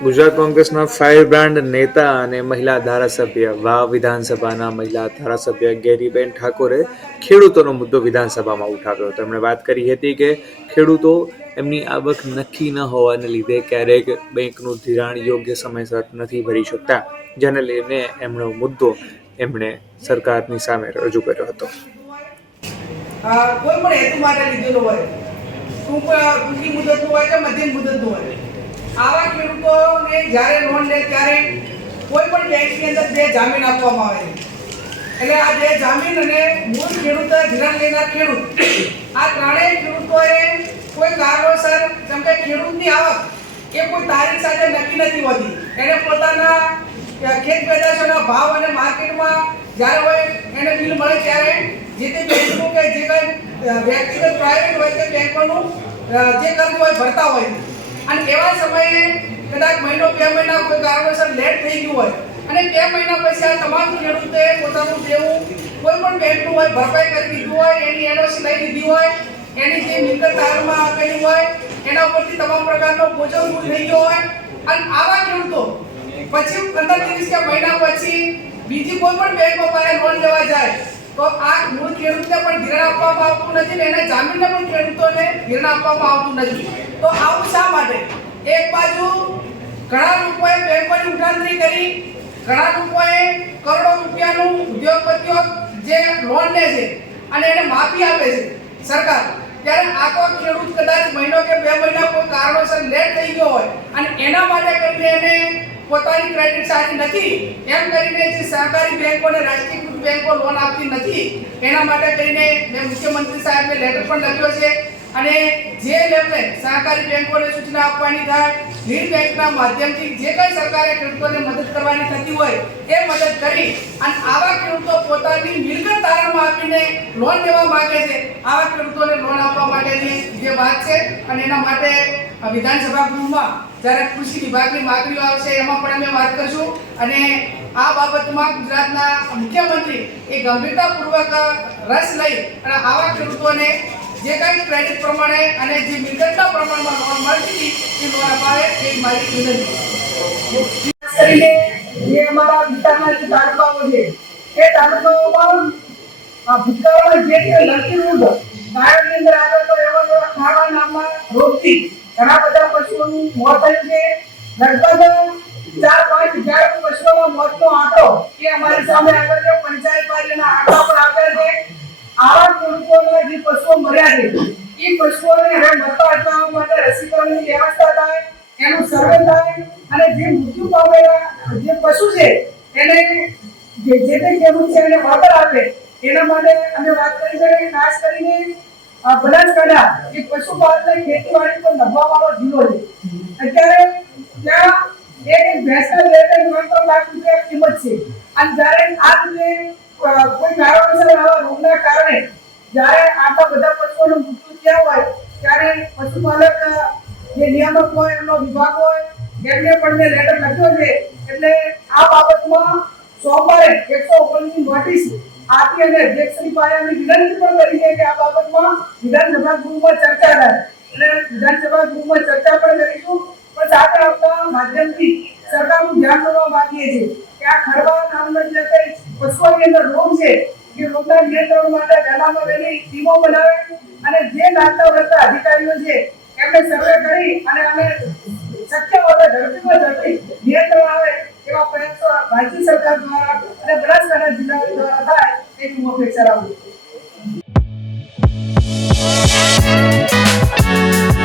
ગુજરાત કોંગ્રેસના ફાયરબ્રાન્ડ નેતા અને મહિલા ધારાસભ્ય વાવ વિધાનસભાના મહિલા ધારાસભ્ય ગેરીબેન ઠાકોરે ખેડૂતોનો મુદ્દો વિધાનસભામાં ઉઠાવ્યો. તેમણે વાત કરી હતી કે ખેડૂતો એમની આવક નક્કી ન હોવાને લીધે ક્યારેક બેંકનું ધિરાણ યોગ્ય સમયસર નથી ભરી શકતા, જેને લઈને એમનો મુદ્દો એમણે સરકારની સામે રજૂ કર્યો હતો. કોઈ પણ હેતુ માટે લીધેલો હોય, ટૂંકી મુદતનું હોય કે મધ્યમ મુદતનું હોય, આવા ખેડૂતોને જ્યારે લોન લે ત્યારે કોઈ પણ બેંકની અંદર બે જામીન આપવામાં આવે છે. એટલે આ બે જામીન અને મૂળ ખેડૂત, ધિરાણ લેનાર ખેડૂત, આ ત્રણેય ખેડૂતોએ કોઈ કારણોસર, જેમ કે ખેડૂતની આવક એ કોઈ તારીખ સાથે નક્કી નથી હોતી. એને પોતાના ખેત પેદાશોના ભાવ અને માર્કેટમાં જ્યારે હોય એને બિલ મળે ત્યારે જે તે બેંકનું કે જે કંઈ વ્યક્તિગત પ્રાઇવેટ હોય કે બેંકોનું જે કર્જ હોય ભરતા હોય, અને એવા સમયે કદાચ મહિનો બે મહિના કોઈ કારણોસર લેટ થઈ ગયું હોય અને 2 મહિના પછી આ તમામ ખેડૂતે પોતાનું દેવું કોઈ પણ બેંકનું હોય ભરપાઈ કરી દીધું હોય, એની એનઓસી લઈ લીધી હોય, એની જે મિલકત તારમાં આપેલી હોય એના ઉપરથી તમામ પ્રકારનો બોજો દૂર થઈ ગયો હોય, અને આવા ખેડૂતો પછી 15 દિવસ કે મહિના પછી બીજી કોઈ પણ બેંકમાં પાસે લોન લેવા જાય તો આ મૂળ ખેડૂતને પણ ધિરાણ આપવામાં આવતું નથી, અને જામીનને પણ ખેડૂતોને ધિરાણ આપવામાં આવતું નથી. તો આવું શા માટે? એક બાજુ ઘણા લોકોએ બેંકોની ઉઠાંતરી કરી, ઘણા લોકોએ કરોડો રૂપિયાનું ઉદ્યોગપતિઓ જે લોન લે છે અને એને માફી આપે છે સરકાર, ત્યારે આખો ખેડૂત કદાચ મહિનો કે 2 મહિના કોઈ કારણોસર લેટ થઈ ગયો હોય અને એના માટે કરીને એને પોતાની ક્રેડિટ સારી નથી એમ કરીને જે સહકારી બેંકો અને રાષ્ટ્રીયકૃત બેંકો લોન આપતી નથી, એના માટે કરીને મેં મુખ્યમંત્રી સાહેબને લેટર પણ લખ્યો છે. અને જે લેવલે સહકારી બેંકોને સૂચના આપવાની થાય, લીડ બેંકના માધ્યમથી જે કંઈ સરકારે ખેડૂતોને મદદ કરવાની થતી હોય એ મદદ કરી અને આવા ખેડૂતો પોતાની મિલકત તારણમાં આપીને લોન લેવા માંગે છે, આવા ખેડૂતોને લોન આપવા માટેની જે વાત છે. અને એના માટે વિધાનસભા ગૃહમાં જ્યારે કૃષિ વિભાગની માગણીઓ આવશે એમાં પણ અમે વાત કરશું, અને આ બાબતમાં ગુજરાતના મુખ્યમંત્રી એ ગંભીરતાપૂર્વક રસ લઈ અને આવા ખેડૂતોને જે કંઈ ક્રેડિટ પ્રમાણે અને જે મિલકતના પ્રમાણમાં લોન મળતી એ લોન અપાવે એ મારી વિનંતી છે. જે અમારા વિસ્તારના જે તાલુકાઓ છે એ તાલુકાઓમાં ભૂતકાળમાં જે લખી રૂઢ ગાયોની અંદર આવે તો એવા ખાવા નામના રોગથી ઘણા બધા પશુઓનું મોત થયું છે. લગભગ 4-5 હજાર પશુઓના મોતનો આંકડો એ અમારી સામે આવ્યો છે. પંચાયત પાર્ટીના આંકડા પણ આપ્યા છે. આવા ખેડૂતોના જે પશુઓ મર્યા છે એ પશુઓને હવે મરતા અટકાવવા માટે રસીકરણની વ્યવસ્થા થાય, એનું સર્વે થાય, અને જે મૃત્યુ પામેલા જે પશુ છે એને જે તે ખેડૂત છે એને વળતર આપે, એના માટે અમે વાત કરી છે. ખાસ કરીને બનાસકાંઠા એ પશુપાલન ખેતીવાડી પર નભાવાળો જિલ્લો છે. અત્યારે ત્યાં એક ભેંસના 2-3 લાખ રૂપિયા કિંમત છે, અને જ્યારે આ રીતે કોઈ કારણોસર આવા રોગના કારણે જ્યારે આટલા બધા પશુઓનું મૃત્યુ થયા હોય ત્યારે પશુપાલક જે નિયામક હોય એમનો વિભાગ હોય એમને પણ મેં લેટર લખ્યો છે. એટલે આ બાબતમાં સોમવારે 119ની નોટિસ આપી અને અધ્યક્ષશ્રી પાસે અમે વિનંતી પણ કરી છે કે આ બાબતમાં વિધાનસભા ગૃહમાં ચર્ચા થાય, એટલે વિધાનસભા ગૃહમાં ચર્ચા પણ કરીશું. પણ સાથે આવતા માધ્યમથી સરકારનું ધ્યાન દોરવા માંગીએ છીએ કે આ ખરવા નામનો જે પશુઓની અંદર રોગ છે એ રોગના નિયંત્રણ માટે વહેલામાં વહેલી ટીમો બનાવે અને જે લાગતા વળગતા અધિકારીઓ છે એમને સર્વે કરી અને અમે શક્ય હોય ઝડપીમાં ઝડપી નિયંત્રણ આવે એવા પ્રયાસો રાજ્ય સરકાર દ્વારા અને બનાસકાંઠા જિલ્લા દ્વારા થાય તેવી હું અપેક્ષા રાખું છું.